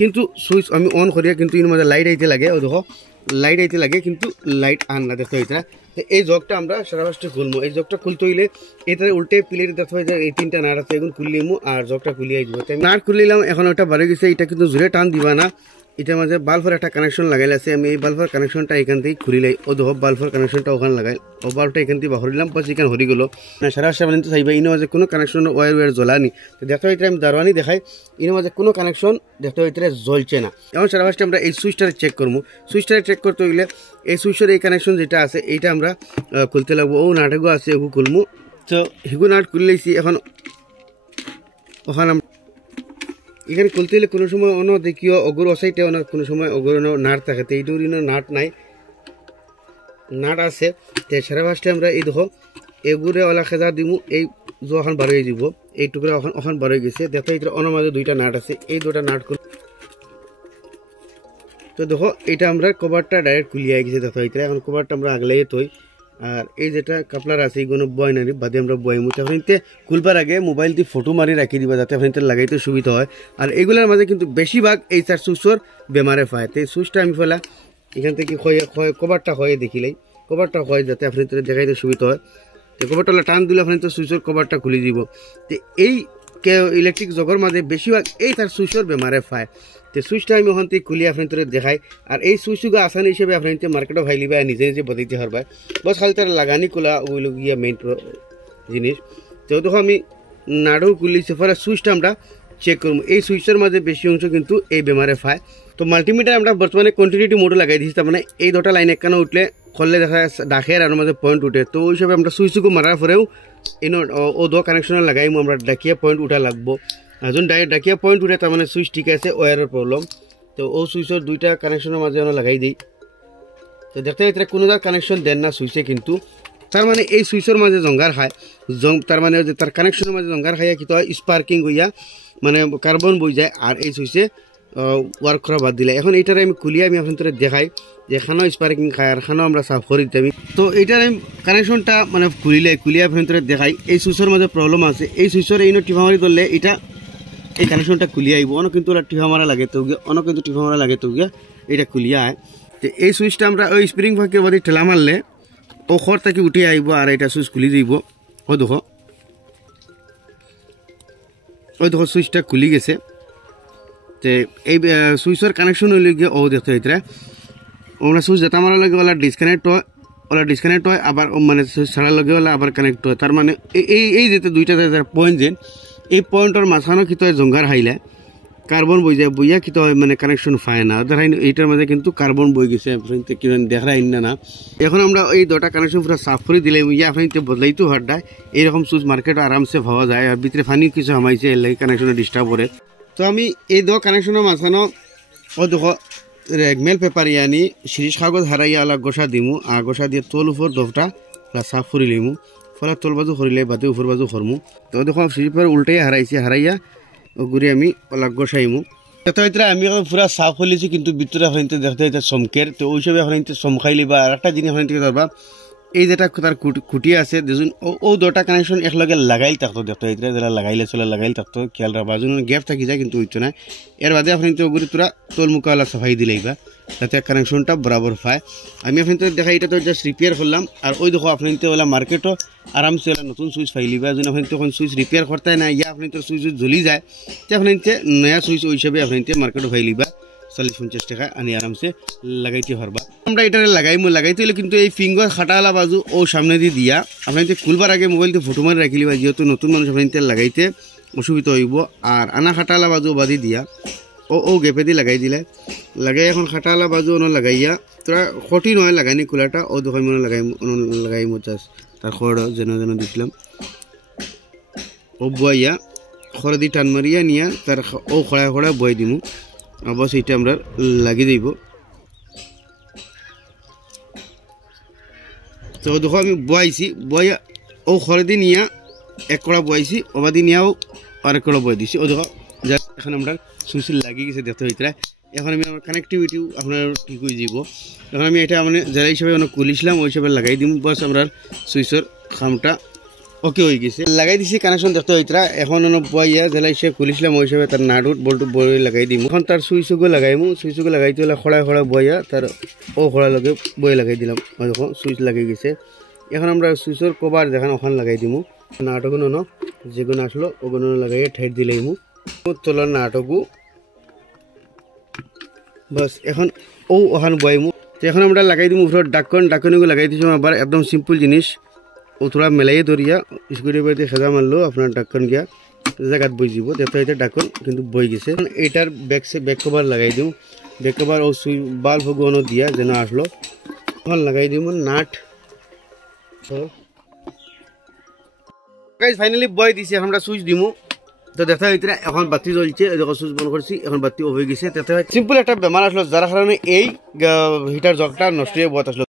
কিন্তু সুইচ আমি অন করিয়া কিন্তু এর মধ্যে লাইট আইতে লাগে ও দেখো লাইট আইতে লাগে কিন্তু লাইট আন না দেখতে হইতা এই জগটা আমরা সারা ফার্স্টে খুলবো এই জগটা খুলতে হইলে এটার উল্টে প্লেট দেখতে হয় যে এই তিনটা নাট আছে এগুলো খুললিমু আর জগটা খুলিয়ে যাব নাট খুলিলাম এখন ওটা বাড়ে গেছে এটা কিন্তু জোরে টান দিবা না এটার মাঝে বাল্বের একটা কানেকশন লাগাইল আছে আমি এই বাল্বের কানেকশনটা এখান থেকে খুলিলাই ও দেখো বাল্বের কানেকশনটা ওখানে লাগাই ও বাল্বটা এখান থেকে বাহরিলাম পাঁচ এখানে হরি গেল না সারা সারা কিন্তু চাইবা ইনো মাঝে কোনো কানেকশন ওয়ার জ্বলানি তো দেখতে হইতে আমি দারোয়ানি দেখাই ইনো মাঝে কোনো কানেকশন দেখতে হইতে জ্বলছে না এখন সারা ফার্স্টে আমরা এই সুইচটা চেক করবো সুইচটা চেক করতে হইলে এই সুইচের এই কানেকশন যেটা আছে এইটা আমরা খুলতে লাগবো ও নাটকও আছে এগু খুলমু তো হেগু নাট খুললেছি এখন ওখানে এখানে খুলতে হলে কোনো সময় অন্য দেখিও অগর অসাইটে কোনো সময় অগর নাট থাকে তো এইটুর নাট নাই নাট আছে তো সারা ফার্স্টে আমরা এই দেখো এগুরে ওলা খেজা দিমু এই যখন বার হয়ে যাব এই টুকরা ওখান বার হয়ে গেছে দেখো এটা অন্য মাঝে দুইটা নাট আছে এই দুটা নাট খুল তো দেখো এটা আমরা কভারটা ডাইরেক্ট খুলিয়ে গেছে দেখো এটা এখন কভারটা আমরা আগলাই থই আর এই যেটা কাপলার আছে এইগুলো বয় নানি বাদে আমরা বয়মু তখন খুলবার আগে মোবাইল দিয়ে ফটো মারি রাখি দিবা যাতে আপনার লাগাইতে সুবিধা হয় আর এগুলোর মাঝে কিন্তু বেশিরভাগ এই চার সুইচর বেমারে পায় তো এই সুইচটা আমি ফেলা এখান থেকে কভারটা হয়ে দেখিলাই কভারটা হয় যাতে আপনার দেখাইতে সুবিধা হয় তো কভারটা টান দিলে আপনার সুইচর কভারটা খুলে দিব তো এই ইলেকট্রিক জগর মাঝে বেশিরভাগ এই তার সুইচর বেমারে পায় তো সুইচটা আমি ওখান থেকে খুলিয়ে আপনার দেখাই আর এই সুইচগুলো আসানি হিসেবে আপনার মার্কেটে ভাইলিবা নিজে নিজে বদাইতে পারবা বস খালি তার লাগানি খোলা ওগুলো গিয়া মেইন জিনিস তো দেখো আমি নাড়ু খুলিছি পরে সুইচটা আমরা চেক করবো এই সুইচের মাঝে বেশি অংশ কিন্তু এই বেমারে পায় তো মাল্টিমিটার আমরা বর্তমানে কন্টিনিউটি মোডে লাগাই দিচ্ছি তার মানে এই দুটা লাইন একখানে উঠলে খললে দেখা ডাকের আর মাঝে পয়েন্ট উঠে তো ওই হিসাবে আমরা সুইচকে মারার পরেও ও দো কানেকশনে লাগাইমু আমরা ডাকিয়া পয়েন্ট উঠা লাগবো যখন ডাইরেক্ট ডাকিয়া পয়েন্ট উঠে তার মানে সুইচ ঠিক আছে ওয়ারের প্রবলেম তো ও সুইচের দুইটা কানেকশনের মাঝে আমরা লাগাই দিই তো দেখতে এটা কোনো কানেকশন দেন না সুইচে কিন্তু তার মানে এই সুইচের মাঝে জঙ্গার খায় তার মানে তার কানেকশনের মাঝে জঙ্গার খাইয়া কিন্তু স্পার্কিং হইয়া মানে কার্বন বই যায় আর এই সুইচে ওয়ার্ক করা বাদ দিলে এখন এইটার আমি খুলিয়ে আমি আপনাদের দেখাই যে এখানেও স্পার্কিং খায় আর এখানেও আমরা সাফ করে দিতে তো এইটার আমি কানেকশনটা মানে খুলিয়ে আপনাদের দেখাই এই সুইচের মাঝে প্রবলেম আছে এই সুইচের এই টিপা মারি ধরলে এটা এই কানেকশনটা খুলিয়ে আইব অনেক কিন্তু টিপা মারা লাগে তো গিয়ে অনেক কিন্তু টিপা মারা লাগে তো গিয়া এটা খুলিয়ে আয় তো এই সুইচটা আমরা ওই স্প্রিং ফাঁকের বাদে ঠেলা মারলে ও খড় থেকে উঠে আইব আর এটা সুইচ খুলি দিব ওই দেখো সুইচটা খুলি গেছে তো এই সুইচের কানেকশন হইলে গিয়ে ও দেখতে হইতরা ওরা সুইচ যেটা মারা লাগে ওলা ডিসকানেক্ট হয় আবার মানে সুইচ ছাড়ার লগে ওলা আবার কানেক্ট হয় তার মানে এই যেতে দুইটা পয়েন্ট যেন এই পয়েন্টের মাঝখানে কি হয় জঙ্গার হাইলে কার্বন বই যায় বইয়া কি হয় মানে কানেকশন পায় না ধর এইটার মধ্যে কিন্তু কার্বন বই গেছে দেখা না এখন আমরা এই দুটা কানেকশন পুরো সাফ করে দিলে ইয়া আপনি বদলাইতো হাড্ডায় এইরকম সুইচ মার্কেট আরামসে পাওয়া যায় আর ভিতরে ফানি কিছু হামাইছে এর লাগে কানেকশনে ডিস্টার্ব করে তো আমি এই দো কানেকশনের মাঝখানে ও দেখো রেগমেল পেপার ইয়ানি শিরিষ কাগজ হারাইয়া আলা গোসা দিমু আর গোসা দিয়ে তোল উপর দফটা সাফ করে লিমু ফলে তোল বাজু করিলে বাদে উপর বাজু করমু তো দেখো শিরিষ পেপার উল্টাই হারাইয়া ঘুরে আমি অলগ গোসাইমু দেখতে আমি পুরা সাফ হলিছি কিন্তু ভিতরে এখন দেখতে এটা চমকের তো ওই হিসাবে এখন চমকাইলি বা আর একটা জিনিস এখন ধরবা এই যেটা তার খুঁটি আছে দেখুন ও দুটা কানেকশন একলগে লাগাইল থাকতো দেখতে এটা যারা লাগাইলে চলে লাগাইল থাকতো খেয়াল রাখবা যদি গ্যাপ থাকি যায় কিন্তু হইতো না এর বাদে আপনি তো ওগুলি তোরা তোল মুকালা সাফাই দিলেইবা যাতে কানেকশনটা বরাবর পায় আমি আপনি তো দেখা এটা তো জাস্ট রিপেয়ার করলাম আর ওই দেখো আপনি তো ওলা মার্কেটও আরামসে ওলা নতুন সুইচ ফাইলিবা যদি আপনি তখন সুইচ রিপেয়ার করতে না ইয়া আপনি তো সুইচ জ্বলি যায় তো আপনি নয়া সুইচ ওই হিসাবে আপনি মার্কেটও ফাইলিবা 40-50 টাকা আনি আরামসে লাগাইতে পারবা আমরা এটা লাগাইতে হলে কিন্তু এই ফিঙ্গার খাটালা বাজু ও সামনে দিয়ে দিয়া আপনি খুলবার আগে মোবাইলতে ফটো মারি রাখিলিবা যেহেতু নতুন মানুষ আপনি লাগাইতে অসুবিধা হইব আর আনা খাটালা বাজু বাদি দিয়া ও গেপে দিয়ে লাগাই দিলে লাগাই এখন খাটালা বাজু লাগাইয়া তোরা খটি নয় লাগাইনি খোলাটা ও দোকান মনে লাগাই মোচাস তার খড় যেন দিছিলাম ও বইয়া খড় দিয়ে টান মারিয়া নিয়া তার ও খড়া বই দিমু বস এইটা আমরা লাগিয়ে দিব তো দেখো আমি বয়াইছি বয়া ও খড় দিয়ে নিয়া এক কড়া বয়াইছি ওবাদি নিয়াও আরেক কড়া বয়ে দিছি ও দেখো যা এখন আমরা সুইচ লাগিয়ে গেছে দেখতে হইতে এখন আমি আমার কানেক্টিভিটিও আপনার ঠিক হয়ে যাব এখন আমি এটা মানে যারা হিসাবে খুলিছিলাম ওই হিসাবে লাগাই দিম বস আমরা সুইচের খামটা ওকে হয়ে গেছে লাগাই দিছি কানেকশন দেখতে হইতরা এখন বইয়া জ্বালাইছে খুলিছিলাম ওই হিসাবে তার নাটুট বল্টু বই লাগাই দিম এখন তার সুইচুগো লাগাইমু সুইচুগো লাগাইতে হলে খড়ায় খড়ায় বইয়া তার ও খড়া লগে বই লাগাই দিলাম দেখো সুইচ লাগিয়ে গেছে এখন আমরা সুইচের কভার যেখানে ওখানে লাগাই দিমু নাটকগুলো ন যেগুলো আসলো ওগুলো লাগাইয়ে ঠেট দিলাইমু তোলার নাটকু বাস এখন ও ওখানে বইমু এখন আমরা লাগাই দিমু উপরে ডাক্কনগুলো লাগাই দিয়েছি আবার একদম সিম্পল জিনিস ও থোড়া মেলাইয়ে ধরিয়া স্কুটি বাড়িতে খেজা মারলো আপনার ডাক্কন গিয়া জায়গাত বই যাব দেখতে হইতে ডাক্কন কিন্তু বই গেছে এইটার ব্যাক কভার লাগাই দিম ব্যাক কভার ও সুই বাল্ব ভগবানও দিয়া যেন আসলো এখন লাগাই দিব নাট গাইস ফাইনালি বই দিছি আমরা সুইচ দিমু তো দেখা হইতে এখন বাতি জ্বলছে দেখো সুইচ বন্ধ করছি এখন বাতি অফ হয়ে গেছে সিম্পল একটা বেমার আসলো যার কারণে এই হিটার জগটা নষ্ট হয়ে বত আসলো